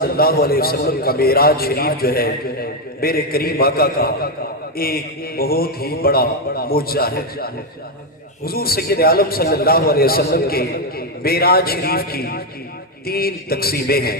صلی اللہ علیہ وسلم کا معراج شریف جو ہے میرے کریم آقا کا ایک بہت ہی بڑا معجزہ ہے۔ حضور سید عالم صلی اللہ علیہ وسلم کے معراج شریف کی تین تقسیمیں ہیں۔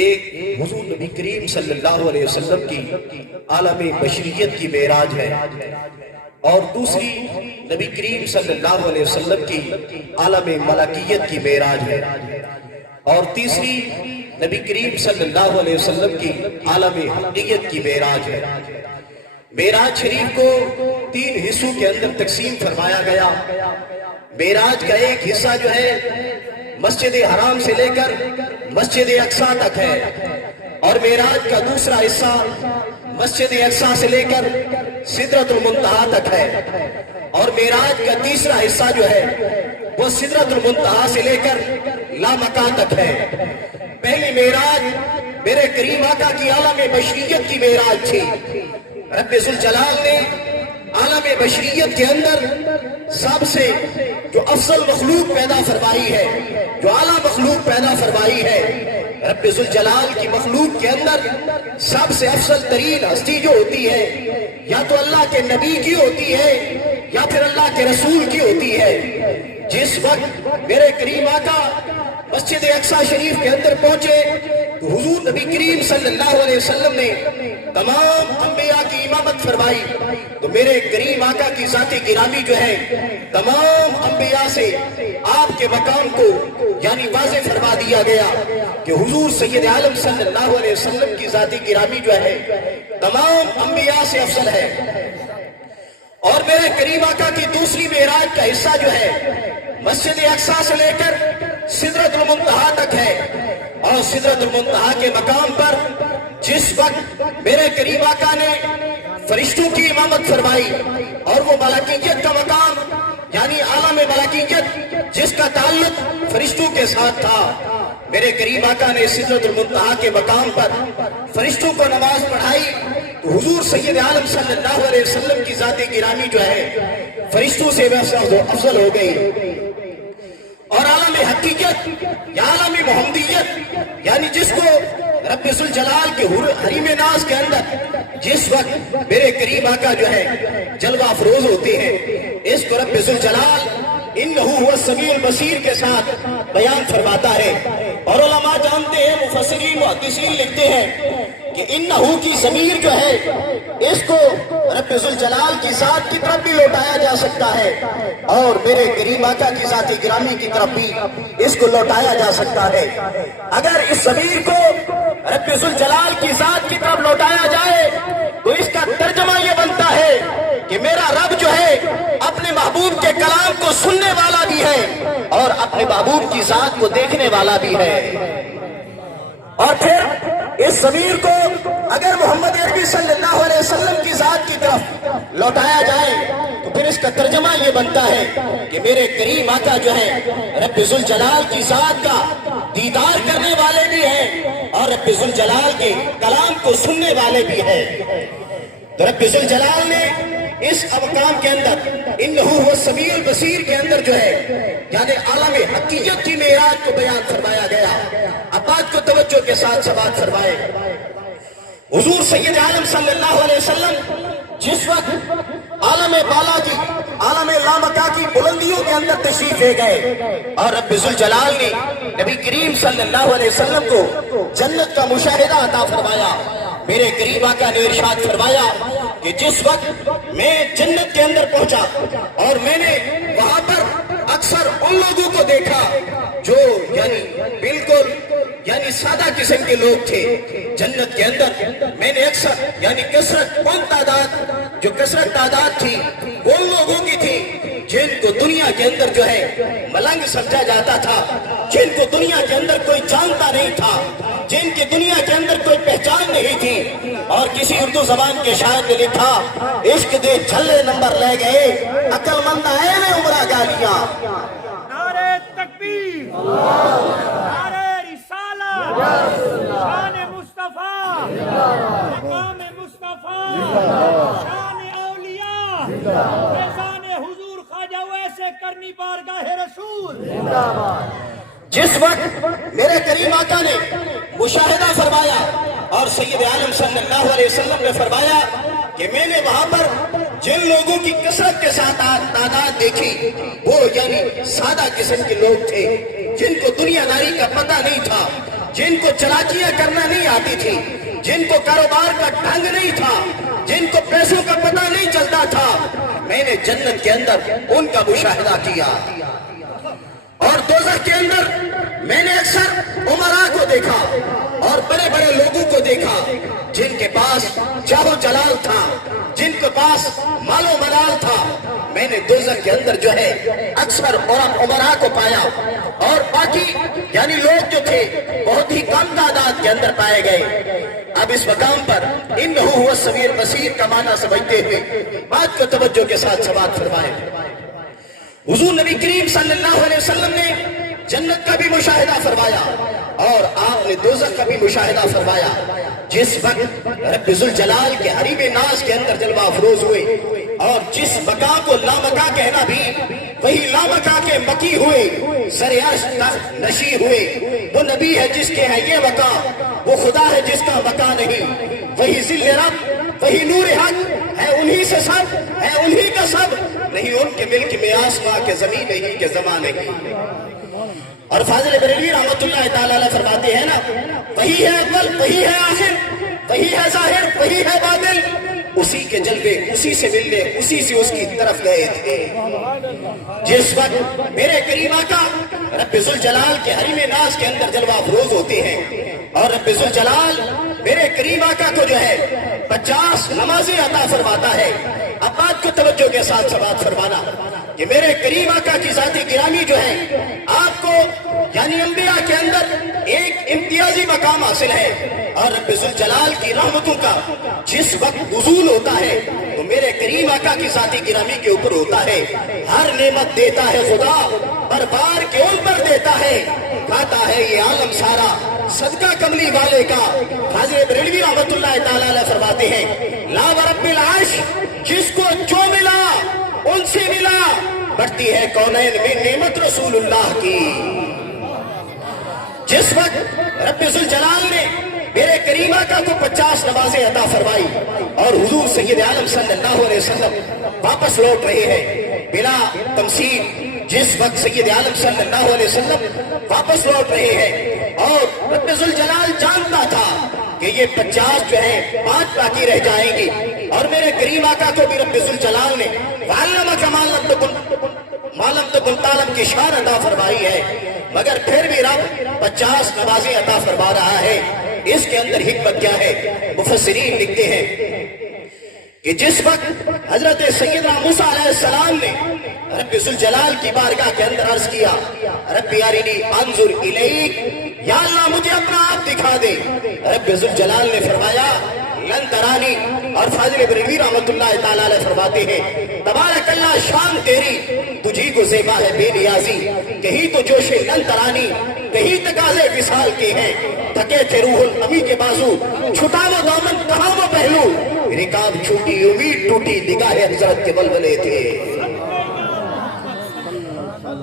ایک حضور نبی کریم صلی اللہ علیہ وسلم کی عالم بشریت کی معراج ہے، اور دوسری نبی کریم صلی اللہ علیہ وسلم کی عالم ملکیت کی معراج ہے، اور تیسری نبی کریم صلی اللہ علیہ وسلم کی عالم حقیقت کی معراج ہے۔ معراج شریف کو تین حصوں کے اندر تقسیم فرمایا گیا۔ معراج کا ایک حصہ جو ہے مسجد حرام سے لے کر مسجد اقصیٰ تک ہے، اور معراج کا دوسرا حصہ مسجد اقصیٰ سے لے کر سدرۃ المنتہا تک ہے، اور معراج کا تیسرا حصہ جو ہے وہ سدرۃ المنتہا سے لے کر لامکان تک ہے۔ پہلی معراج میرے کریم آقا کی عالم بشریت کی معراج تھی۔ رب ذوالجلال نے عالم بشریت کے اندر سب سے جو افضل مخلوق پیدا فرمائی ہے، جو اعلیٰ مخلوق پیدا فرمائی ہے، رب ذوالجلال کی مخلوق کے اندر سب سے افضل ترین ہستی جو ہوتی ہے یا تو اللہ کے نبی کی ہوتی ہے یا پھر اللہ کے رسول کی ہوتی ہے۔ جس وقت میرے کریم آقا مسجد اقصیٰ شریف کے اندر پہنچے تو حضور نبی کریم صلی اللہ علیہ وسلم نے تمام انبیاء کی امامت فرمائی، تو میرے کریم آقا کی ذات گرامی جو ہے تمام انبیاء سے آپ کے مقام کو یعنی واضح فرما دیا گیا کہ حضور سید عالم صلی اللہ علیہ وسلم کی ذات گرامی جو ہے تمام انبیاء سے افضل ہے۔ اور میرے کریم آقا کی دوسری معراج کا حصہ جو ہے مسجد اقصیٰ سے لے کر سدرۃ المنتہا تک ہے، اور سدرۃ المنتہا کے مقام پر جس وقت میرے کریم آقا نے فرشتوں کی امامت فرمائی، اور وہ ملکیت کا مقام یعنی عالم ملکیت جس کا تعلق فرشتوں کے ساتھ تھا، میرے کریم آقا نے سدرۃ المنتہا کے مقام پر فرشتوں کو نماز پڑھائی، تو حضور سید عالم صلی اللہ علیہ وسلم کی ذات گرامی جو ہے فرشتوں سے افضل ہو گئی۔ اور عالم حقیقت یا عالم محمدیت یعنی جس کو رب ذوالجلال کے حریم ناز کے اندر جس وقت میرے کریم آقا جو ہے جلوہ افروز ہوتے ہیں، اس کو رب ذوالجلال انہو هو السمیع البصیر کے ساتھ بیان فرماتا ہے، اور علماء جانتے ہیں، مفسرین محدثین لکھتے ہیں کہ انہو کی ضمیر جو ہے اس کو رب ذوالجلال کی ذات کی طرف بھی لوٹایا جا سکتا ہے، اور میرے کریم آقا کی ذات گرامی کی طرف بھی اس کو لوٹایا جا سکتا ہے۔ اگر اس ضمیر کو رب ذوالجلال کی ذات کی طرف لوٹایا جائے تو اس کا ترجمہ یہ بنتا ہے کہ میرا رب جو ہے اپنے محبوب کے کلام کو سننے والا بھی ہے اور اپنے محبوب کی ذات کو دیکھنے والا بھی ہے۔ اور پھر اس ضمیر کو اگر محمد عربی صلی اللہ علیہ وسلم کی ذات کی طرف لوٹایا جائے تو پھر اس کا ترجمہ یہ بنتا ہے کہ میرے کریم آقا جو ہے رب ذوالجلال کی ذات کا دیدار کرنے والے بھی ہیں اور رب ذوالجلال کے کلام کو سننے والے بھی ہیں۔ تو رب ذوالجلال نے اس مقام کے اندر انہو هو السمیع البصیر کے اندر جو ہے یعنی عالم حقیقت کی معراج کو بیان فرمایا گیا۔ اب بات کو توجہ کے ساتھ سماعت فرمائے۔ حضور سید عالم صلی اللہ علیہ وسلم جس وقت عالم بالا کی عالم لامکا کی بلندیوں کے اندر تشریف لے گئے، اور رب ذوالجلال نے نبی کریم صلی اللہ علیہ وسلم کو جنت کا مشاہدہ عطا فرمایا۔ میرے کریم آقا نے ارشاد فرمایا کہ جس وقت میں جنت کے اندر پہنچا اور میں نے وہاں پر اکثر ان لوگوں کو دیکھا جو یعنی بالکل یعنی سادہ قسم کے لوگ تھے جنت کے اندر، میں نے اکثر یعنی کثرت تعداد تھی ان لوگوں کی تھی جن کو دنیا کے اندر جو ہے ملنگ سمجھا جاتا تھا، جن کو دنیا کے اندر کوئی جانتا نہیں تھا، جن کی دنیا کے اندر کوئی پہچان نہیں تھی۔ اور کسی اردو زبان کے شاعر نے لکھا، عشق دے جھلے نمبر لے گئے عقل مند آئے میں عمرہ گالیاں۔ نعرہ تکبیر، نعرہ رسالت، شان مصطفیٰ، مقام مصطفیٰ، شان اولیاء، فیضان حضور خواجہ ویسے کرنی بارگاہ رسول۔ جس وقت میرے کریم آقا نے مشاہدہ فرمایا اور سید عالم صلی اللہ علیہ وسلم نے فرمایا کہ میں نے وہاں پر جن لوگوں کی کثرت کے ساتھ تعداد دیکھی وہ یعنی سادہ قسم کے لوگ تھے، جن کو دنیا داری کا پتہ نہیں تھا، جن کو چلاکیاں کرنا نہیں آتی تھی، جن کو کاروبار کا ڈھنگ نہیں تھا، جن کو پیسوں کا پتہ نہیں چلتا تھا، میں نے جنت کے اندر ان کا مشاہدہ کیا۔ اور دوزخ کے اندر میں نے اکثر امراء کو دیکھا اور بڑے بڑے لوگوں کو دیکھا جن کے پاس جاہ و جلال تھا، جن کے پاس مال و ملال تھا۔ میں نے دوزخ کے اندر جو ہے اکثر امراء کو پایا اور باقی یعنی لوگ جو تھے بہت ہی کم تعداد کے اندر پائے گئے۔ اب اس مقام پر انہ هو السمیع البصیر کا معنی سمجھتے ہوئے بات کو توجہ کے ساتھ سماعت فرمائیں۔ حضور نبی کریم صلی اللہ علیہ وسلم نے جنت کا بھی مشاہدہ فرمایا اور آپ نے دوزخ کا بھی مشاہدہ فرمایا۔ جس وقت رب ذوالجلال کے حریم ناز کے اندر جلوہ افروز ہوئے اور جس مکاں کو لامکاں کہنا بھی وہی لامکاں کے مکی ہوئے، سر عرش نشی ہوئے، وہ نبی ہے جس کے ہے یہ مکاں، وہ خدا ہے جس کا مکاں نہیں، وہی ذل رب، وہی نور حق ہے، انہی سے سب ہے، انہی کا سب نہیں، ان کے ملک میں آسماں کے زمین نہیں کہ زمان نہیں۔ اور فاضل بریلوی رحمت اللہ تعالیٰ علیہ فرماتے ہیں نا، وہی ہے اول، وہی ہے آخر، وہی ہے ظاہر، وہی ہے باطن، اسی کے جلوے اسی سے ملنے اسی سے اس کی طرف گئے تھے۔ جس وقت میرے کریم آقا رب ذوالجلال کے حریم ناز کے اندر جلوہ افروز ہوتے ہیں اور رب ذوالجلال میرے کریم آقا کو جو ہے 50 نمازیں عطا فرماتا ہے۔ اب بات کو توجہ کے ساتھ سماعت فرمانا کہ میرے کریم آقا کی ذاتی گرامی جو ہے آپ کو یعنی انبیاء کے اندر ایک امتیازی مقام حاصل ہے اور رب ذوالجلال کی رحمتوں کا جس وقت نزول ہوتا ہے تو میرے کریم آقا کی ذاتی گرامی کے اوپر ہوتا ہے۔ ہر نعمت دیتا ہے خدا پر بار کے اوپر دیتا ہے، کھاتا ہے یہ عالم سارا صدقہ کملی والے کا۔ حضرت بریلوی رحمت اللہ تعالیٰ علیہ فرماتے ہیں لا ورب العرش، جس کو جو ملا ان سے ملا، بڑھتی ہے کونین میں نعمت رسول اللہ کی۔ جس وقت رب ذوالجلال نے میرے کریم آقا کو 50 نمازیں عطا فرمائی اور حضور سید عالم صلی اللہ علیہ وسلم واپس لوٹ رہے ہیں بلا تمثیل۔ جس وقت سید عالم صلی اللہ علیہ وسلم واپس لوٹ رہے ہیں اور رب ذوالجلال جانتا تھا کہ یہ 50 جو ہے 5 باقی رہ جائیں گی اور میرے کریم آقا کو بھی رب ذوالجلال نے وَعَلَّمَكَ مَا لَمْ تَكُنْ تَعْلَمْ کی شان عطا فرمائی ہے، مگر پھر بھی رب 50 نمازیں عطا فرما رہا ہے۔ اس کے اندر حکمت کیا ہے؟ مفسرین لکھتے ہیں کہ جس وقت حضرت سیدنا موسیٰ علیہ السلام نے رب ذوالجلال کی بارگاہ کے اندر عرض کیا رب ارنی انظر الیک، یا اللہ مجھے اپنا آپ دکھا دے، رب ذوالجلال نے فرمایا لن ترانی۔ اور فاضل بریلوی رحمت اللہ تعالیٰ علیہ فرماتے ہیں تبارک اللہ شان تیری تجھی کو زیبا ہے بے نیازی، کہیں تو جوش لن ترانی، کہیں تقاضے وصال کے ہیں، تھکے تھے روح الامی کے بازو، چھٹا وہ دامن کہاں وہ پہلو، رکاب چھوٹی امید ٹوٹی نگاہ حضرت کے بلبلے تھے۔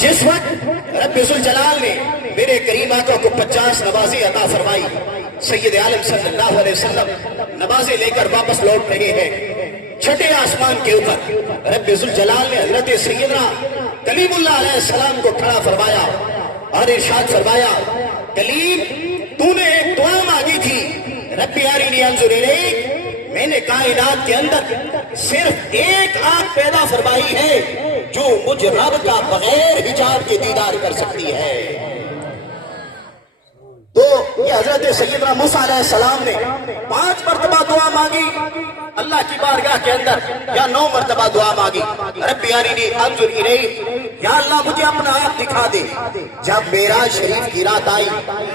جس وقت رب ذوالجلال نے میرے کریم آقا کو 50 نمازیں عطا فرمائی، سید عالم صلی اللہ علیہ وسلم نمازیں لے کر واپس لوٹ رہے ہیں، چھٹے آسمان کے اوپر رب ذوالجلال نے حضرت سیدنا کلیم اللہ علیہ السلام کو کھڑا فرمایا اور ارشاد فرمایا کلیم تو نے ایک دعا مانگی تھی رب ارنی انظر الیک، میں نے کائنات کے اندر صرف ایک آنکھ پیدا فرمائی ہے جو مجھ رب کا بغیر حجاب کے دیدار کر سکتی ہے۔ تو یہ حضرت سیدنا موسیٰ علیہ السلام نے 5 مرتبہ دعا مانگی اللہ کی بارگاہ کے اندر یا 9 مرتبہ دعا مانگی رب ارنی انظر الیک، یا اللہ مجھے اپنا آپ دکھا دے۔ جب معراج شریف کی رات آئی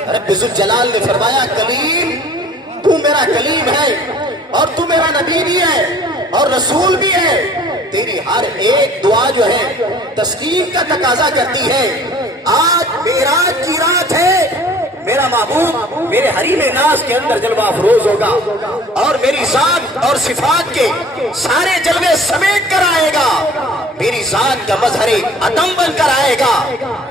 رب ذوالجلال نے فرمایا کلیم تو میرا کلیم ہے اور تو میرا نبی بھی ہے اور رسول بھی ہے، تیری ہر ایک دعا جو ہے تسکین کا تقاضا کرتی ہے۔ آج معراج کی رات ہے، میرا محبوب میرے حریم ناز کے اندر جلوہ افروز ہوگا اور میری ذات اور صفات کے سارے جلوے سمیٹ کر آئے گا، میری ذات کا مظہر عدم بن کر آئے گا۔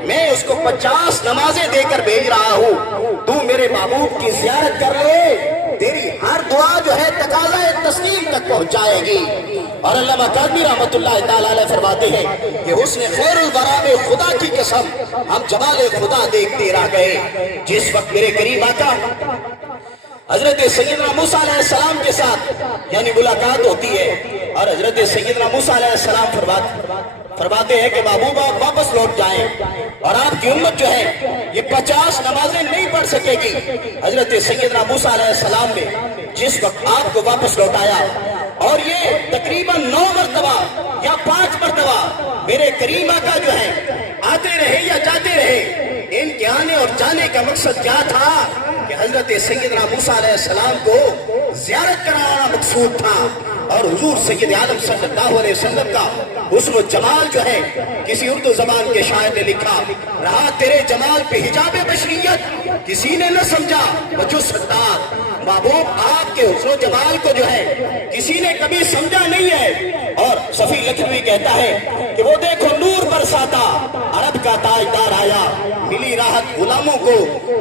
میں اس کو 50 نمازیں دے کر بھیج رہا ہوں، تو میرے محبوب کی زیارت کر لے، تیری ہر دعا جو ہے تقاضا تسلیم تک پہنچ جائے گی۔ اور علامہ قادری رحمت اللہ تعالیٰ علیہ فرماتے ہیں کہ حسن خیر الورا میں خدا کی قسم ہم جمال خدا دیکھتے رہ گئے۔ جس وقت میرے قریب آقا حضرت سیدنا موسیٰ علیہ السلام کے ساتھ یعنی ملاقات ہوتی ہے اور حضرت سیدنا موسیٰ علیہ السلام فرماتے ہیں کہ محبوب آپ واپس لوٹ جائیں اور آپ کی امت جو ہے یہ 50 نمازیں نہیں پڑھ سکے گی۔ حضرت سیدنا موسیٰ علیہ السلام نے جس وقت آپ کو واپس لوٹایا اور یہ تقریباً 9 مرتبہ یا 5 مرتبہ میرے کریم آقا جو ہے آتے رہے یا جاتے رہے، ان کے آنے اور جانے کا مقصد کیا تھا کہ حضرت سیدنا موسیٰ علیہ السلام کو زیارت کرانا مقصود تھا۔ اور حضور سید عالم صلی اللہ علیہ وسلم کا حسن و جمال جو ہے کسی اردو زبان کے شاعر نے لکھا، رہا تیرے جمال پہ حجاب بشریت کسی نے نہ سمجھا بجز ستار۔ محبوب آپ کے حسن و جمال کو جو ہے کسی نے کبھی سمجھا نہیں ہے۔ اور صفی لکھنوی کہتا ہے کہ وہ دیکھو نور برساتا عرب کا تاجدار آیا، ملی راحت غلاموں کو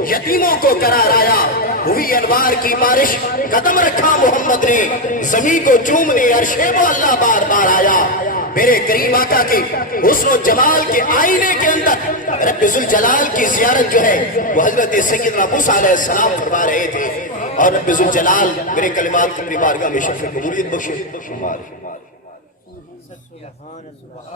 یتیموں کو قرار آیا، ہوئی انوار کی بارش قدم رکھا محمد نے، زمین کو چومنے عرش اللہ بار بار آیا۔ میرے کریم آقا کے حسن و جمال کے آئینے کے اندر رب ذوالجلال کی زیارت جو ہے وہ حضرت سیدنا موسیٰ علیہ السلام فرما رہے تھے۔ اور رب ذوالجلال میرے کلمات کی بارگاہ میں شرف قبولیت بخشے۔